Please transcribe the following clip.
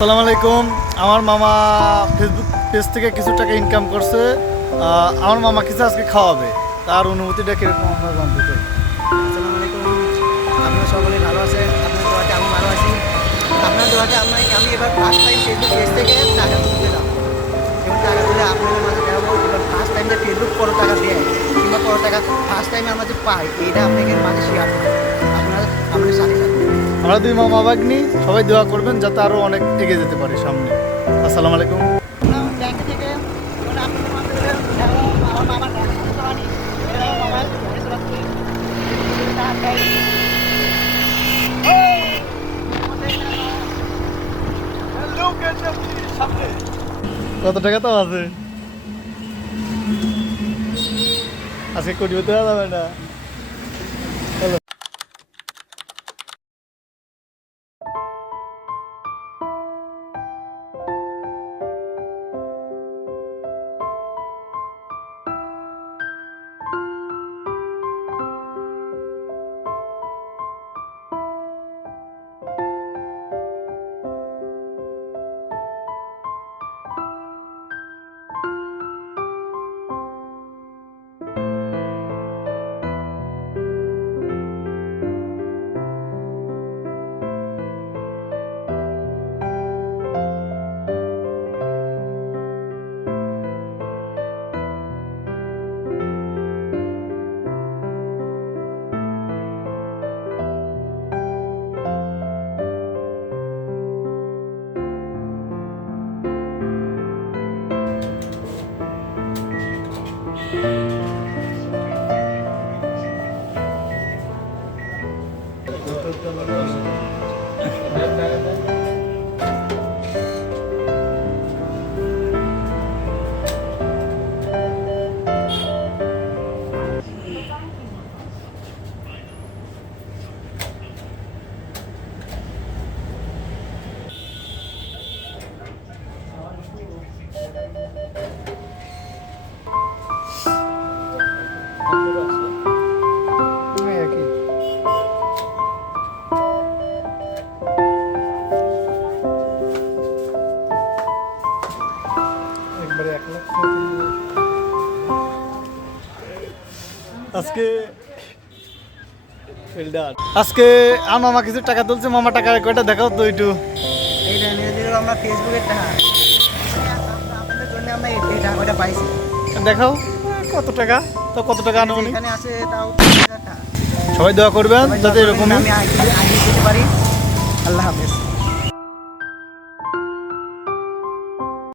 আসসালামু আলাইকুম। আমার মামা ফেসবুক পেজ থেকে কিছু টাকা ইনকাম করছে। আমার মামা কিছু আজকে খাওয়াবে, তার অনুভূতিটা কিরকম আমরা জানতে চাই। আসসালামু আলাইকুম। আপনারা সকলেই ভালো আছেন? আপনার দোয়াতে আমি ভালো আছি। আপনার দোয়াতে আমি এবার ফার্স্ট টাইম ফেসবুক পেজ থেকে টাকা তুললাম এবং টাকা তুলে আপনাদের মাঝে দেখাবো। এবার ফার্স্ট টাইম যে ফেসবুক কত টাকা দেয় কিংবা কত টাকা ফার্স্ট টাইমে আমরা যে পাই, এইটা আপনাদের মাঝে শেয়ার করবো। আপনারা আমাদের সাথে থাকবেন। আমরা দুই মামা ভাগ্নি, সবাই দোয়া করবেন যাতে আরও অনেক এগিয়ে যেতে পারি সামনে। আসসালামু আলাইকুম। ব্যাংক থেকে আপনাদের মাধ্যমে আমার মামার টাকা চালানি মামার কত টাকা তো আছে আজকে কোটি হতে যাবে না। আজকে আর মামা কিছু টাকা তুলছে। মামা টাকা কয়টা দেখাও তো একটু। এইটা নিয়ে দিল আমরা ফেসবুকের টাকা। আপনাদের জন্য আমরা এই টাকাটা পাইছি। দেখাও কত টাকা, তো কত টাকা আনুমানিক এখানে আছে তাও 30,000 টাকা। সবাই দোয়া করবেন যাতে এরকম আমি আগে দিতে পারি। আল্লাহ হাফেজ।